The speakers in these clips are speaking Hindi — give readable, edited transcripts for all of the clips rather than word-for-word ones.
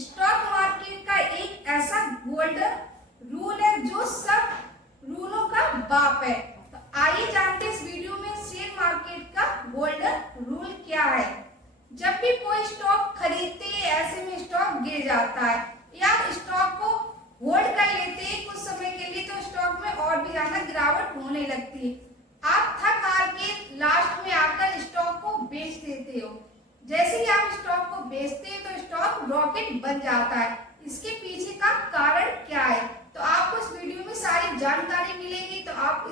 स्टॉक मार्केट का एक ऐसा गोल्डन रूल है जो सब रूलों का बाप है। तो आइए जानते हैं इस वीडियो में शेयर मार्केट का गोल्डन रूल क्या है। जब भी कोई स्टॉक खरीदते हैं ऐसे में स्टॉक गिर जाता है या स्टॉक को होल्ड कर लेते हैं कुछ समय के लिए तो स्टॉक में और भी ज्यादा गिरावट होने लगती है। आप थक हार के लास्ट में आकर स्टॉक को बेच देते हो। जैसे ही आप स्टॉक को बेचते हैं तो स्टॉक रॉकेट बन जाता है। इसके पीछे का कारण क्या है तो आपको इस वीडियो में सारी जानकारी मिलेगी। तो आप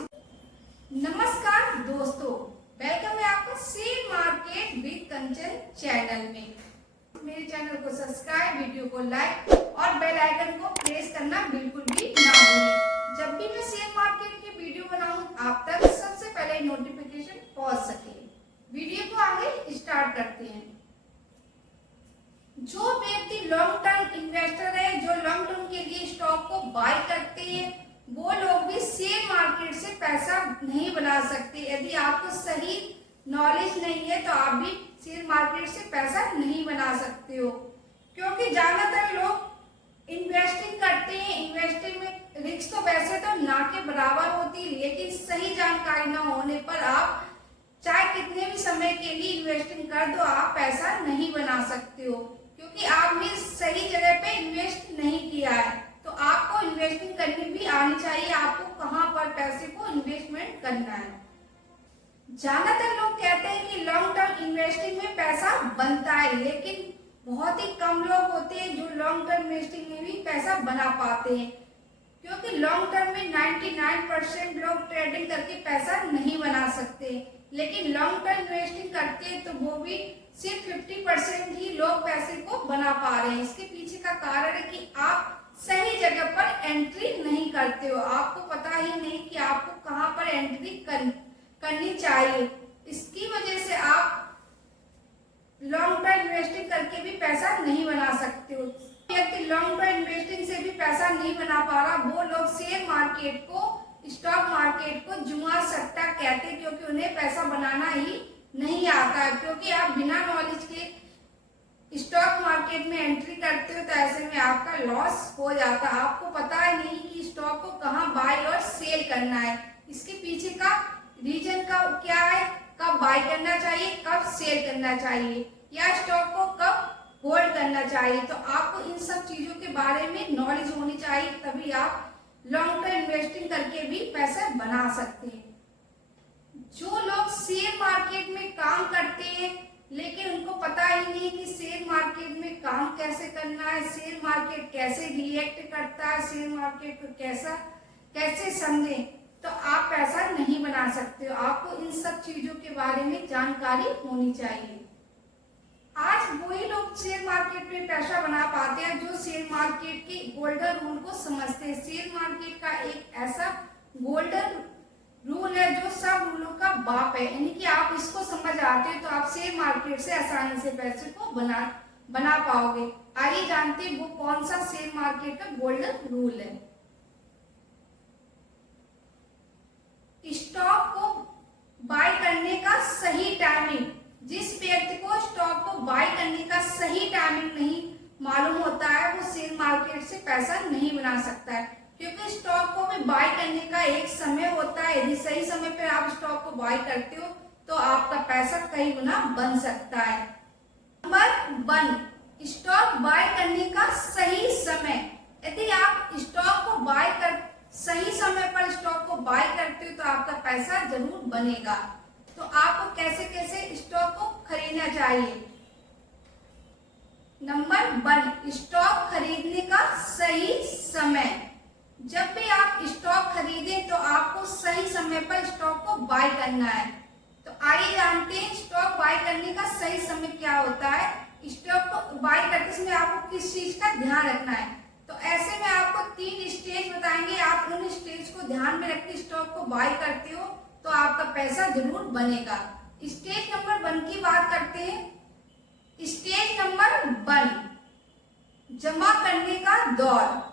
नमस्कार दोस्तों, वेलकम है आपका share market with Kanchan channel में। मेरे चैनल को सब्सक्राइब, वीडियो को लाइक और बेल आइकन को प्रेस करना बिल्कुल भी ना भूलें। जब भी मैं शेयर मार्केट की वीडियो बनाऊं आप तक सबसे पहले नोटिफिकेशन पहुंच सके। वीडियो को आगे स्टार्ट करते हैं। जो व्यक्ति लॉन्ग टर्म इन्वेस्टर है, जो लॉन्ग टर्म के लिए स्टॉक को बाय करते हैं, वो लोग भी शेयर मार्केट से पैसा नहीं बना सकते। यदि आपको सही नॉलेज नहीं है तो आप भी शेयर मार्केट से पैसा नहीं बना सकते हो, क्योंकि ज्यादातर लोग इन्वेस्टिंग करते हैं। इन्वेस्टिंग में रिस्क तो वैसे तो ना के बराबर होती है, लेकिन सही जानकारी ना होने पर आप चाहे कितने भी समय के लिए इन्वेस्टिंग कर दो आप पैसा नहीं बना सकते हो, क्योंकि आपने सही जगह पे इन्वेस्ट नहीं किया है। तो आपको इन्वेस्टिंग करनी भी आनी चाहिए, आपको कहाँ पर पैसे को इन्वेस्टमेंट करना है। ज्यादातर लोग कहते हैं कि लॉन्ग टर्म इन्वेस्टिंग में पैसा बनता है, लेकिन बहुत ही कम लोग होते हैं जो लॉन्ग टर्म इन्वेस्टिंग में भी पैसा बना पाते हैं, क्योंकि लॉन्ग टर्म में 99% लोग ट्रेडिंग करके पैसा नहीं बना सकते, लेकिन लॉन्ग टर्म इन्वेस्टिंग करते हैं तो वो भी सिर्फ 50% ही लोग पैसे को बना पा रहे हैं। इसके पीछे का कारण है कि आप सही जगह पर एंट्री नहीं करते हो, आपको पता ही नहीं कि आपको कहां पर एंट्री करनी चाहिए। इसकी वजह से आप लॉन्ग टर्म इन्वेस्टिंग करके भी पैसा नहीं बना सकते हो। व्यक्ति लॉन्ग टर्म इन्वेस्टिंग से भी पैसा नहीं बना पा रहा, वो लोग शेयर मार्केट को, स्टॉक मार्केट को जुआ सट्टा कहते हैं, क्योंकि उन्हें पैसा बनाना ही नहीं आता है। क्योंकि आप बिना नॉलेज के स्टॉक मार्केट में एंट्री करते हो तो ऐसे में आपका लॉस हो जाता है। आपको पता ही नहीं कि स्टॉक को कहां बाय और सेल करना है। इसके पीछे का रीजन का क्या है, कब बाय करना चाहिए, कब सेल करना चाहिए, या स्टॉक को कब होल्ड करना चाहिए। तो आपको इन सब चीजों के बारे में नॉलेज होनी चाहिए, तभी आप लॉन्ग टर्म इन्वेस्टिंग करके भी पैसे बना सकते हैं। जो लोग शेयर मार्केट में काम करते हैं लेकिन उनको पता ही नहीं कि शेयर मार्केट में काम कैसे करना है, शेयर मार्केट कैसे रिएक्ट करता है, शेयर मार्केट को कैसे समझें, तो आप पैसा नहीं बना सकते हो। आपको इन सब चीजों के बारे में जानकारी होनी चाहिए। आज वही लोग शेयर मार्केट में पैसा बना पाते हैं जो शेयर मार्केट के गोल्डन रूल को समझते हैं। शेयर मार्केट का एक ऐसा गोल्डन रूल है जो सब रूलों का बाप है, यानी कि आप इसको समझ आते हैं तो आप शेयर मार्केट से आसानी से पैसे को बना पाओगे। आइए जानते हैं वो कौन सा शेयर मार्केट का गोल्डन रूल है। स्टॉक को बाय करने का सही टाइमिंग, जिस व्यक्ति को स्टॉक को बाय करने का सही टाइमिंग नहीं मालूम होता है वो शेयर मार्केट से पैसा नहीं बना सकता है, क्योंकि स्टॉक को भी बाय करने का एक समय होता है। यदि सही समय पर आप स्टॉक को बाय करते हो तो आपका पैसा कई गुना बन सकता है। नंबर 1, स्टॉक बाय करने का सही समय। यदि आप स्टॉक को सही समय पर स्टॉक को बाय करते हो तो आपका पैसा जरूर बनेगा। तो आपको कैसे कैसे स्टॉक को खरीदना चाहिए। नंबर 1, स्टॉक खरीदने का सही समय। जब भी आप स्टॉक खरीदें तो आपको सही समय पर स्टॉक को बाय करना है। तो आइए जानते हैं स्टॉक बाय करने का सही समय क्या होता है। स्टॉक को बाय करते समय आपको किस चीज का ध्यान रखना है। तो ऐसे में आपको 3 स्टेज बताएंगे, आप उन स्टेज को ध्यान में रख के स्टॉक को बाय करते हो तो आपका पैसा जरूर बनेगा। स्टेज नंबर 1 की बात करते हैं। स्टेज नंबर 1, जमा करने का दौर।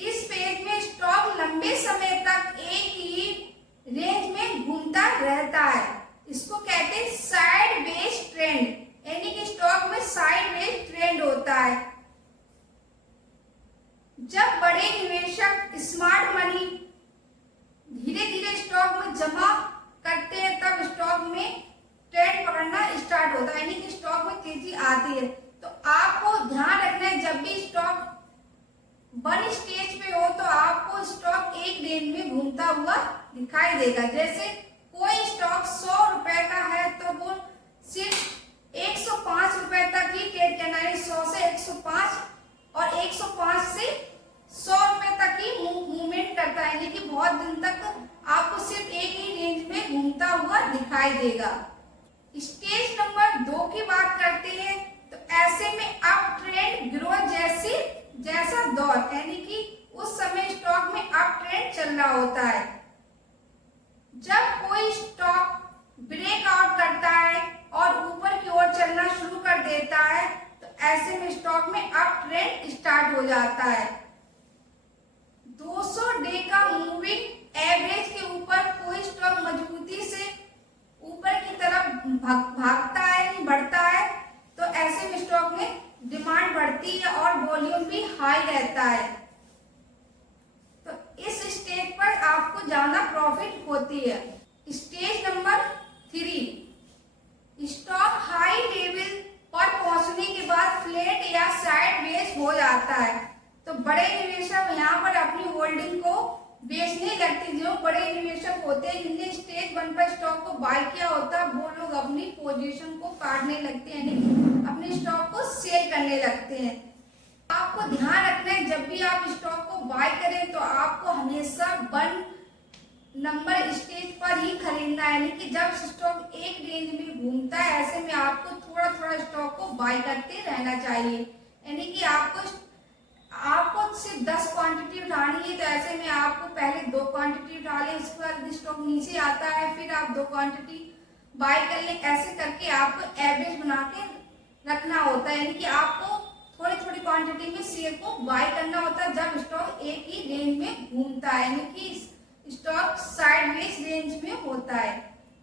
इस पेज में स्टॉक लंबे समय तक एक ही रेंज में घूमता रहता है। इसको कहते हैं साइड वेज ट्रेंड, यानी कि स्टॉक में साइड वेज ट्रेंड होता है। आती है। तो आपको ध्यान रखना है, जब भी स्टॉक वन स्टेज पे हो तो आपको स्टॉक एक रेंज में घूमता हुआ दिखाई देगा। जैसे कोई स्टॉक 100 रुपए का है तो वो सिर्फ 105 रुपए तक ही ट्रेड करना है, 100 से 105 और 105 से 100 रुपए तक ही मूवमेंट करता है, यानी कि बहुत दिन तक आपको सिर्फ एक ही रेंज में घूमता हुआ दिखाई देगा। स्टेज नंबर 2 की बात करते हैं तो ऐसे में अप ट्रेंड ग्रोथ जैसा दौर, यानी कि उस समय स्टॉक में अप ट्रेंड चल रहा होता है। जब कोई स्टॉक ब्रेकआउट करता है और ऊपर की ओर चलना शुरू कर देता है तो ऐसे में स्टॉक में अप ट्रेंड स्टार्ट हो जाता है। 200 डे का मूविंग एवरेज के ऊपर कोई स्टॉक मजबूती से ऊपर की तरफ भागता है, नहीं बढ़ता है, तो ऐसे में स्टॉक में डिमांड बढ़ती है और वॉल्यूम भी हाई रहता है। तो इस स्टेज पर आपको ज्यादा प्रॉफिट होती है। Stage number 3, stock high level पर पहुंचने के बाद फ्लैट या साइडवेज हो जाता है। तो बड़े निवेशक यहाँ पर अपनी होल्डिंग को बेचने लगते। जो बड़े निवेशक होते हैं जिनने स्टेज 1 पर स्टॉक को बाय किया होता है वो लोग अपनी पोजीशन को काटने लगते हैं, यानी कि अपने स्टॉक को सेल करने लगते हैं। आपको ध्यान रखना है, जब भी आप स्टॉक को बाय करें तो आपको हमेशा 1 नंबर स्टेज पर ही खरीदना है, यानी कि जब स्टॉक एक रेंज में घूमता है ऐसे में आपको थोड़ा थोड़ा स्टॉक को बाय करते रहना चाहिए। यानी कि आपको सिर्फ 10 क्वांटिटी उठानी है तो ऐसे में आपको पहले 2 क्वांटिटी उठा लें, उसके बाद स्टॉक नीचे आता है फिर आप 2 क्वांटिटी बाय कर लें। ऐसे करके आपको एवरेज बना के रखना होता है, यानी कि आपको थोड़ी थोड़ी क्वांटिटी में शेयर को बाय करना होता है जब स्टॉक एक ही रेंज में घूमता है, यानी कि स्टॉक साइडवेज रेंज में होता है।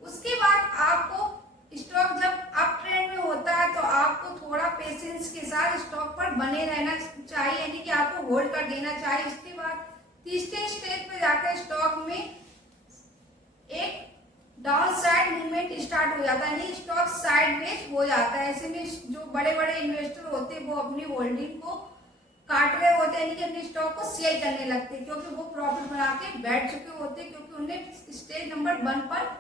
उसके बाद आपको स्टॉक जब अप ट्रेंड में होता है तो आपको थोड़ा पेशेंस के साथ स्टॉक पर बने रहना चाहिए, यानी कि आपको होल्ड कर देना चाहिए। उसके बाद तीसरे स्टेज पे जाकर स्टॉक में एक डाउन साइड मूवमेंट स्टार्ट हो जाता है, यानी स्टॉक साइडवेज हो जाता है। ऐसे में जो बड़े बड़े इन्वेस्टर होते हैं वो अपनी होल्डिंग को काट रहे होते हैं, यानी कि अपने स्टॉक को सेल करने लगते हैं, क्योंकि वो प्रॉफिट बना के बैठ चुके होते हैं, क्योंकि उन्हें स्टेज नंबर 1 पर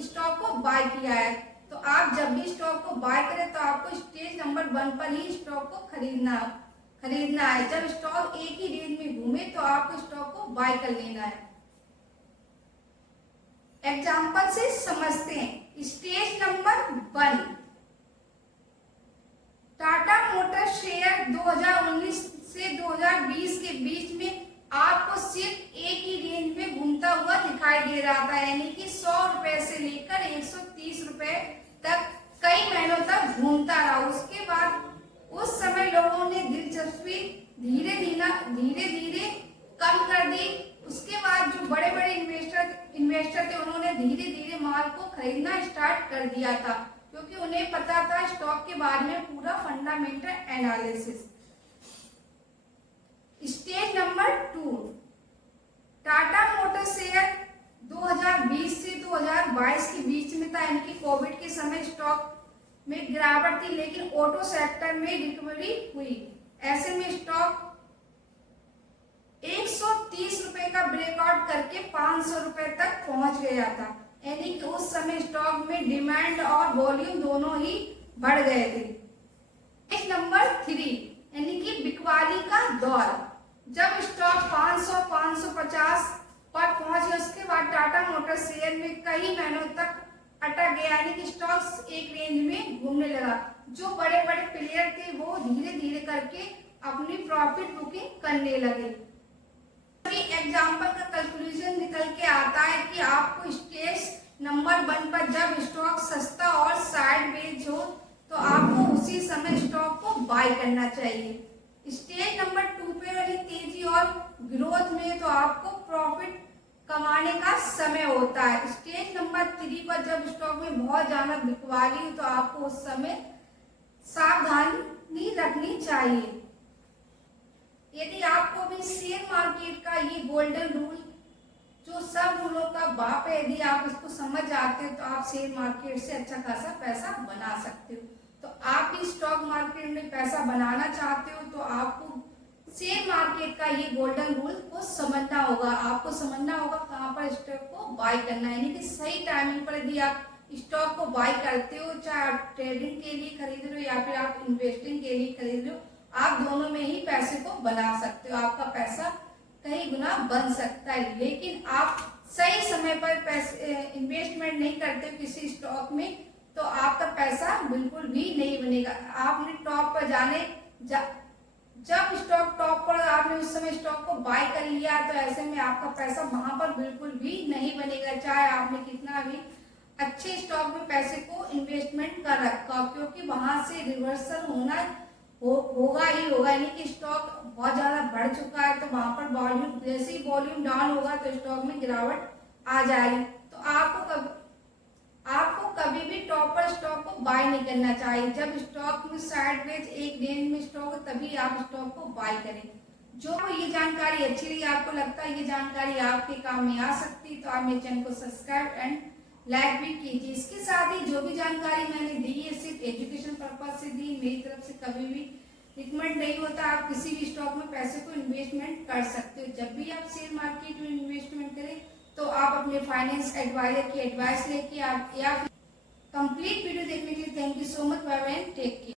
स्टॉक को बाय किया है। तो आप जब भी स्टॉक को बाय करें तो आपको स्टेज नंबर 1 पर ही स्टॉक को खरीदना है। जब स्टॉक एक ही रेंज में घूमे तो आपको स्टॉक को बाय कर लेना है। एग्जाम्पल से समझते हैं। Stage number 1, Tata motor share 2019 से 2020 के बीच में आपको सिर्फ एक ही रेंज में घूमता हुआ दिखाई दे रहा था, यानी कि 100 रुपए से लेकर 130 रुपए तक कई महीनों तक घूमता रहा। उसके बाद उस समय लोगों ने दिलचस्पी धीरे धीरे कम कर दी। उसके बाद जो बड़े बड़े इन्वेस्टर थे उन्होंने धीरे धीरे माल को खरीदना स्टार्ट कर दिया था, क्योंकि उन्हें पता था स्टॉक के बारे में पूरा fundamental analysis. Stage number 2, Tata motor share 2020 से 2022 के बीच में था, यानी कि कोविड के समय स्टॉक में गिरावट थी लेकिन ऑटो सेक्टर में रिकवरी हुई। ऐसे में स्टॉक 130 रुपए का ब्रेकआउट करके 500 रुपए तक पहुंच गया था, यानी कि उस समय स्टॉक में डिमांड और वॉल्यूम दोनों ही बढ़ गए थे। स्टेज नंबर 3, यानी कि बिकवाली का दौर। जब स्टॉक 500-550 पर पहुंच गया उसके बाद टाटा मोटर शेयर में कई महीनों तक अटक गया, यानी कि स्टॉक एक रेंज में घूमने लगा। जो बड़े बड़े प्लेयर थे वो धीरे धीरे करके अपनी प्रॉफिट बुकिंग करने लगे। एग्जाम्पल का कैलकुलेशन निकल के आता है कि आपको स्टेज नंबर 1 पर जब स्टॉक सस्ता और साइडवेज हो तो आपको उसी समय स्टॉक को बाय करना चाहिए। स्टेज नंबर 2 पे वाली तेजी और ग्रोथ में तो आपको प्रॉफिट कमाने का समय होता है। स्टेज नंबर 3 पर जब स्टॉक में बहुत ज्यादा बिकवाली हो तो आपको उस समय सावधानी रखनी चाहिए। यदि आपको भी शेयर मार्केट का ये गोल्डन रूल जो सब रूलों का बाप है, यदि आप इसको समझ आते हो तो आप शेयर मार्केट से अच्छा खासा पैसा बना सकते हो। तो आप भी स्टॉक मार्केट में पैसा बनाना चाहते हो तो आपको शेयर मार्केट का ये गोल्डन रूल को समझना होगा। आपको समझना होगा कहाँ पर स्टॉक को बाय करना है, यानी कि सही टाइमिंग पर यदि आप स्टॉक को बाय करते हो, चाहे आप ट्रेडिंग के लिए खरीद रहे हो या फिर आप इन्वेस्टिंग के लिए खरीद रहे हो, आप दोनों में ही पैसे को बना सकते हो। आपका पैसा कई गुना बन सकता है। लेकिन आप सही समय पर पैसे इन्वेस्टमेंट नहीं करते हो किसी स्टॉक में तो आपका पैसा बिल्कुल भी नहीं बनेगा। आपने टॉप पर जब स्टॉक टॉप पर आपने उस समय स्टॉक को बाय कर लिया तो ऐसे में आपका पैसा वहां पर बिल्कुल भी नहीं बनेगा, चाहे आपने कितना भी अच्छे स्टॉक में पैसे को इन्वेस्टमेंट कर रखा, क्योंकि वहां से रिवर्सल होगा ही होगा। यानी कि स्टॉक बहुत ज्यादा बढ़ चुका है तो वहां पर वॉल्यूम, जैसे ही वॉल्यूम डाउन होगा तो स्टॉक में गिरावट आ जाएगी। तो आपको कभी भी टॉप पर स्टॉक को बाय नहीं करना चाहिए। जब स्टॉक में साइडवेज एक रेंज में स्टॉक तभी आप स्टॉक को बाय करें। जो ये जानकारी अच्छी लगी, आपको लगता है ये जानकारी आपके काम में आ सकती है तो आप मेरे चैनल को सब्सक्राइब एंड लाइक भी कीजिए। इसके साथ ही जो भी जानकारी मैंने दी है सिर्फ एजुकेशन पर्पज से दी, मेरी तरफ से कभी भी रिकमेंड नहीं होता। आप किसी भी स्टॉक में पैसे को इन्वेस्टमेंट कर सकते हो। जब भी आप शेयर मार्केट में इन्वेस्टमेंट करें तो आप अपने फाइनेंस एडवाइजर की एडवाइस लेके आप या कंप्लीट वीडियो देखने के लिए thank you so much. Bye bye, take care.